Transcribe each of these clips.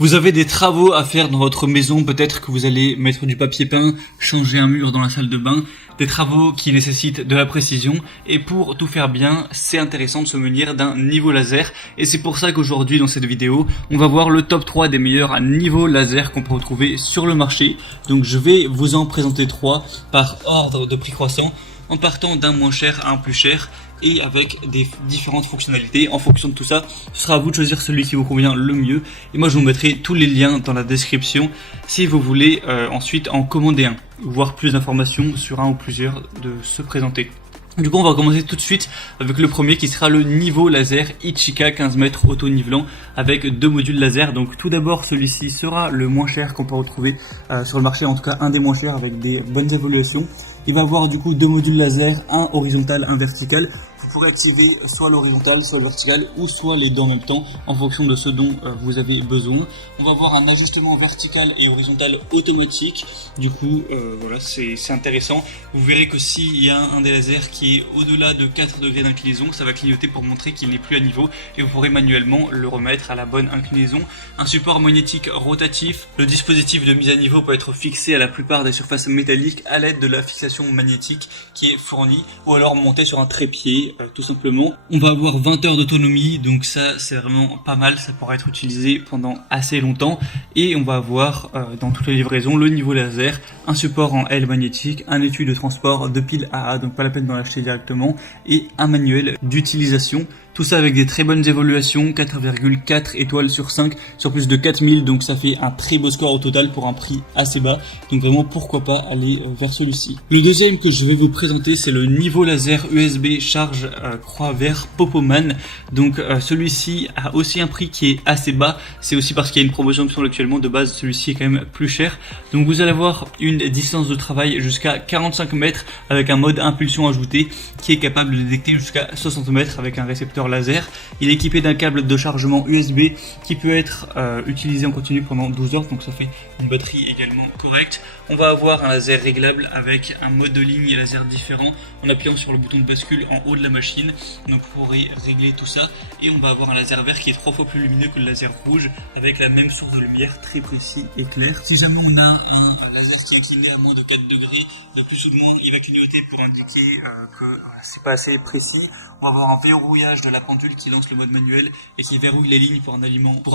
Vous avez des travaux à faire dans votre maison, peut-être que vous allez mettre du papier peint, changer un mur dans la salle de bain, des travaux qui nécessitent de la précision, et pour tout faire bien, c'est intéressant de se munir d'un niveau laser, et c'est pour ça qu'aujourd'hui dans cette vidéo, on va voir le top 3 des meilleurs niveaux laser qu'on peut retrouver sur le marché. Donc je vais vous en présenter 3 par ordre de prix croissant, en partant d'un moins cher à un plus cher, et avec des différentes fonctionnalités. En fonction de tout ça, ce sera à vous de choisir celui qui vous convient le mieux. Et moi je vous mettrai tous les liens dans la description si vous voulez ensuite en commander un, voir plus d'informations sur un ou plusieurs de se présenter. Du coup on va commencer tout de suite avec le premier qui sera le niveau laser Ichika 15 mètres auto-nivelant avec 2 modules laser. Donc tout d'abord celui-ci sera le moins cher qu'on peut retrouver sur le marché, en tout cas un des moins chers avec des bonnes évolutions. Il va avoir du coup 2 modules laser, un horizontal, un vertical. Vous pourrez activer soit l'horizontal, soit le vertical, ou soit les deux en même temps, en fonction de ce dont vous avez besoin. On va avoir un ajustement vertical et horizontal automatique. Du coup, voilà, c'est intéressant. Vous verrez que s'il y a un des lasers qui est au-delà de 4 degrés d'inclinaison, ça va clignoter pour montrer qu'il n'est plus à niveau, et vous pourrez manuellement le remettre à la bonne inclinaison. Un support magnétique rotatif. Le dispositif de mise à niveau peut être fixé à la plupart des surfaces métalliques à l'aide de la fixation magnétique qui est fournie, ou alors monté sur un trépied. Tout simplement. On va avoir 20 heures d'autonomie, donc ça c'est vraiment pas mal, ça pourra être utilisé pendant assez longtemps. Et on va avoir dans toutes les livraisons le niveau laser, un support en L magnétique, un étui de transport, 2 piles AA, donc pas la peine d'en acheter directement, et un manuel d'utilisation. Tout ça avec des très bonnes évaluations, 4,4 étoiles sur 5 sur plus de 4000, donc ça fait un très beau score au total pour un prix assez bas. Donc vraiment pourquoi pas aller vers celui-ci. Le deuxième que je vais vous présenter, c'est le niveau laser USB charge croix vert Popoman. Donc celui-ci a aussi un prix qui est assez bas, c'est aussi parce qu'il y a une promotion qui sont actuellement. De base celui-ci est quand même plus cher. Donc vous allez avoir une distance de travail jusqu'à 45 mètres avec un mode impulsion ajouté qui est capable de détecter jusqu'à 60 mètres avec un récepteur laser. Il est équipé d'un câble de chargement USB qui peut être utilisé en continu pendant 12 heures, donc ça fait une batterie également correcte. On va avoir un laser réglable avec un mode de ligne et laser différent en appuyant sur le bouton de bascule en haut de la machine, donc vous pourrez régler tout ça. Et on va avoir un laser vert qui est 3 fois plus lumineux que le laser rouge avec la même source de lumière, très précis et clair. Si jamais on a un laser qui est incliné à moins de 4 degrés, de plus ou de moins, il va clignoter pour indiquer que c'est pas assez précis. On va avoir un verrouillage de la pendule qui lance le mode manuel et qui verrouille les lignes pour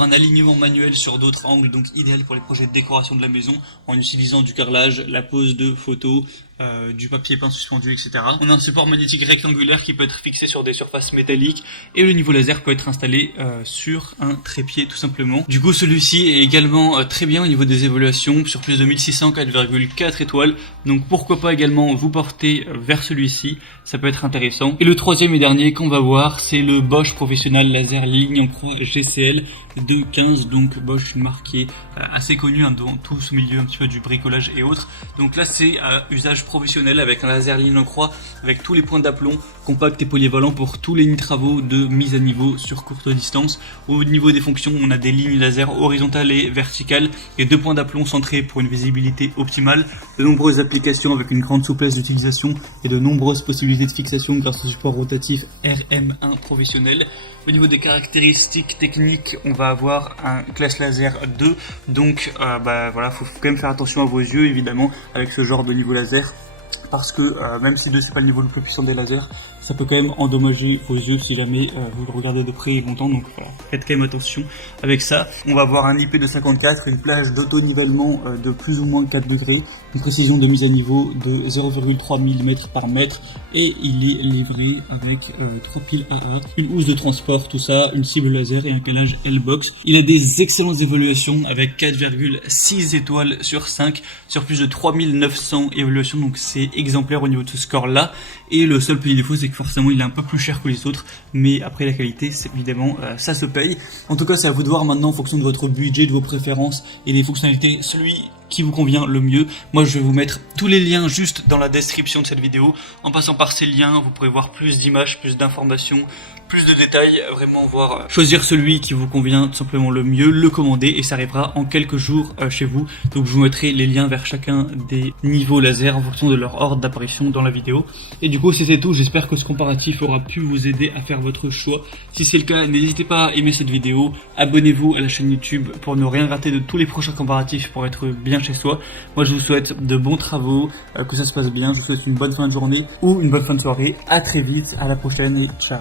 un alignement manuel sur d'autres angles, donc idéal pour les projets de décoration de la maison en utilisant du carrelage, la pose de photos, du papier peint suspendu, etc. On a un support magnétique rectangulaire qui peut être fixé sur des surfaces métalliques, et le niveau laser peut être installé sur un trépied tout simplement. Du coup celui-ci est également très bien au niveau des évaluations, sur plus de 1600, 4,4 étoiles, donc pourquoi pas également vous porter vers celui-ci, ça peut être intéressant. Et le troisième et dernier qu'on va voir, c'est le Bosch Professional Laser Ligne en croix GCL 215, donc Bosch, une marque qui est assez connue dans tout ce milieu un petit peu du bricolage et autres. Donc là c'est usage professionnel avec un laser ligne en croix avec tous les points d'aplomb, compact et polyvalent pour tous les travaux de mise à niveau sur courte distance. Au niveau des fonctions, on a des lignes laser horizontales et verticales et 2 points d'aplomb centrés pour une visibilité optimale, de nombreuses applications avec une grande souplesse d'utilisation et de nombreuses possibilités de fixation grâce au support rotatif RM1 professionnel. Au niveau des caractéristiques techniques, on va avoir un classe laser 2, donc voilà, faut quand même faire attention à vos yeux évidemment avec ce genre de niveau laser, parce que même si 2 c'est pas le niveau le plus puissant des lasers, ça peut quand même endommager vos yeux si jamais vous le regardez de près et longtemps, donc voilà, faites quand même attention avec ça. On va avoir un IP254, une plage d'auto-nivellement de plus ou moins 4 degrés, une précision de mise à niveau de 0,3 mm par mètre, et il est livré avec 3 piles AA, une housse de transport, tout ça, une cible laser et un calage L-Box. Il a des excellentes évaluations avec 4,6 étoiles sur 5 sur plus de 3900 évaluations, donc c'est exemplaire au niveau de ce score là. Et le seul petit défaut, c'est que forcément il est un peu plus cher que les autres, mais après la qualité, c'est évidemment ça se paye. En tout cas c'est à vous de voir maintenant en fonction de votre budget, de vos préférences et des fonctionnalités, celui qui vous convient le mieux. Moi je vais vous mettre tous les liens juste dans la description de cette vidéo. En passant par ces liens, vous pourrez voir plus d'images, plus d'informations, plus de détails, vraiment voir, choisir celui qui vous convient tout simplement le mieux, le commander et ça arrivera en quelques jours chez vous. Donc je vous mettrai les liens vers chacun des niveaux laser en fonction de leur ordre d'apparition dans la vidéo. Et du coup c'était tout, j'espère que ce comparatif aura pu vous aider à faire votre choix. Si c'est le cas, n'hésitez pas à aimer cette vidéo, abonnez-vous à la chaîne YouTube pour ne rien rater de tous les prochains comparatifs pour être bien chez soi. Moi je vous souhaite de bons travaux, que ça se passe bien, je vous souhaite une bonne fin de journée ou une bonne fin de soirée. À très vite, à la prochaine et ciao.